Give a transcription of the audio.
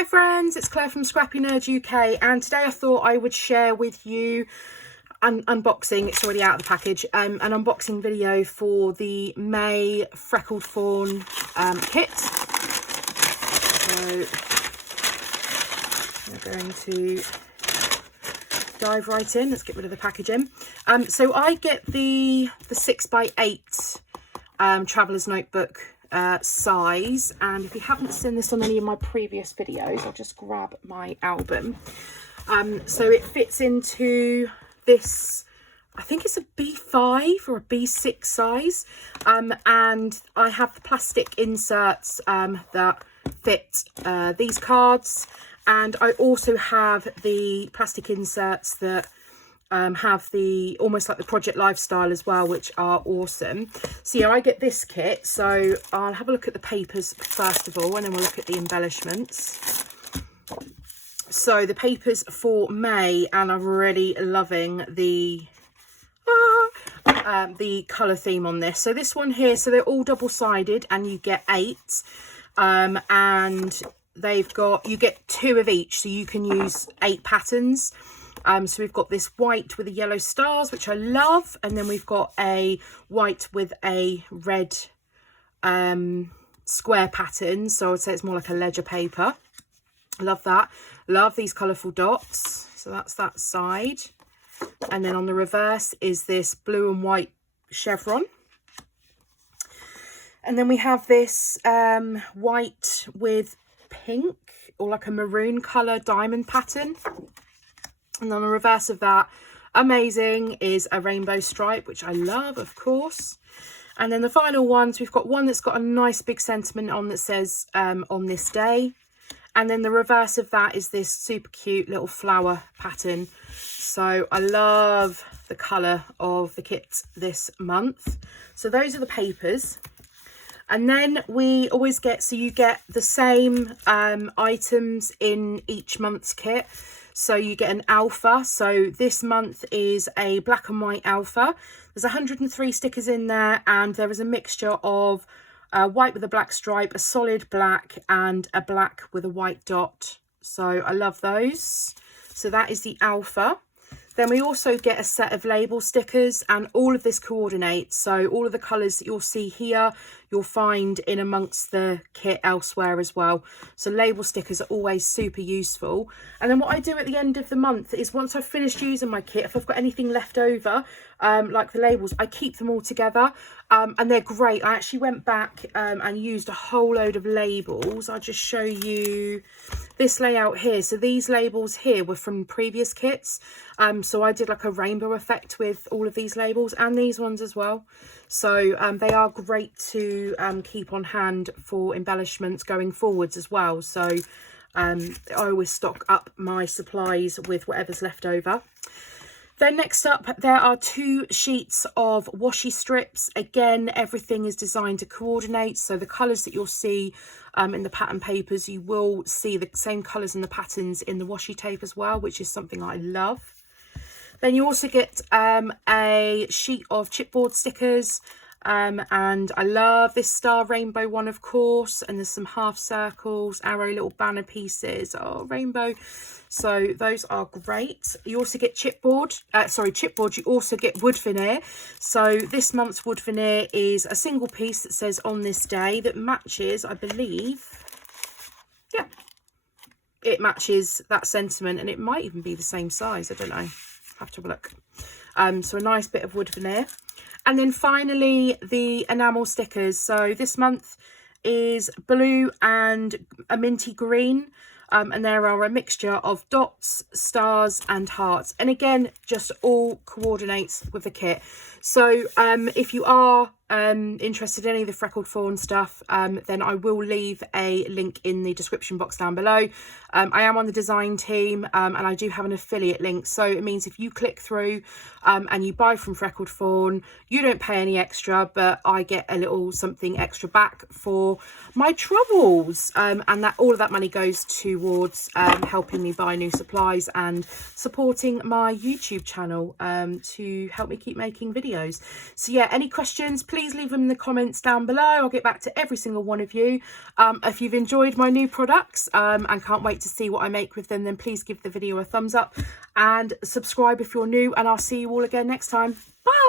Hi friends, it's Claire from ScrappyNerdUK, and today I thought I would share with you an unboxing. It's already out of the package. An unboxing video for the May Freckled Fawn kit. So we're going to dive right in. Let's get rid of the packaging. So I get the 6x8 traveler's notebook size, and if you haven't seen this on any of my previous videos, I'll just grab my album. So it fits into this, I think it's a B5 or a B6 size, and I have the plastic inserts that fit these cards, and I also have the plastic inserts that have the almost like the Project Lifestyle as well, which are awesome. So yeah, I get this kit, so I'll have a look at the papers first of all, and then we'll look at the embellishments. So the papers for May, and I'm really loving the colour theme on this. So this one here, so they're all double-sided, and you get 8, and you get 2 of each, so you can use 8 patterns. So we've got this white with the yellow stars, which I love, and then we've got a white with a red square pattern, so I would say it's more like a ledger paper. Love that. Love these colourful dots. So that's that side, and then on the reverse is this blue and white chevron, and then we have this white with pink or like a maroon colour diamond pattern. And on the reverse of that, amazing, is a rainbow stripe, which I love, of course. And then the final ones, we've got one that's got a nice big sentiment on that says on this day. And then the reverse of that is this super cute little flower pattern. So I love the colour of the kit this month. So those are the papers. And then we always get, so you get the same items in each month's kit. So you get an alpha. So this month is a black and white alpha. There's 103 stickers in there, and there is a mixture of white with a black stripe, a solid black, and a black with a white dot. So I love those. So that is the alpha. Then we also get a set of label stickers, and all of this coordinates. So all of the colours that you'll see here, you'll find in amongst the kit elsewhere as well. So label stickers are always super useful. And then what I do at the end of the month is, once I've finished using my kit, if I've got anything left over, like the labels, I keep them all together, and they're great. I actually went back and used a whole load of labels. I'll just show you this layout here. So these labels here were from previous kits, so I did like a rainbow effect with all of these labels, and these ones as well. So they are great to keep on hand for embellishments going forwards as well. So I always stock up my supplies with whatever's left over. Then next up, there are 2 sheets of washi strips. Again, everything is designed to coordinate. So the colours that you'll see in the pattern papers, you will see the same colours and the patterns in the washi tape as well, which is something I love. Then you also get a sheet of chipboard stickers. And I love this star rainbow one, of course, and there's some half circles, arrow little banner pieces, rainbow. So those are great. You also get chipboard, you also get wood veneer. So this month's wood veneer is a single piece that says on this day, that matches, I believe, yeah, it matches that sentiment, and it might even be the same size, I don't know, have to have a look. So a nice bit of wood veneer. And then finally, the enamel stickers. So this month is blue and a minty green. And there are a mixture of dots, stars and hearts. And again, just all coordinates with the kit. So if you are interested in any of the Freckled Fawn stuff, then I will leave a link in the description box down below. I am on the design team, and I do have an affiliate link. So it means if you click through and you buy from Freckled Fawn, you don't pay any extra, but I get a little something extra back for my troubles. And that all of that money goes towards helping me buy new supplies and supporting my YouTube channel to help me keep making videos. So yeah, any questions, please please leave them in the comments down below. I'll get back to every single one of you. If you've enjoyed my new products and can't wait to see what I make with them, then please give the video a thumbs up and subscribe if you're new, and I'll see you all again next time. Bye.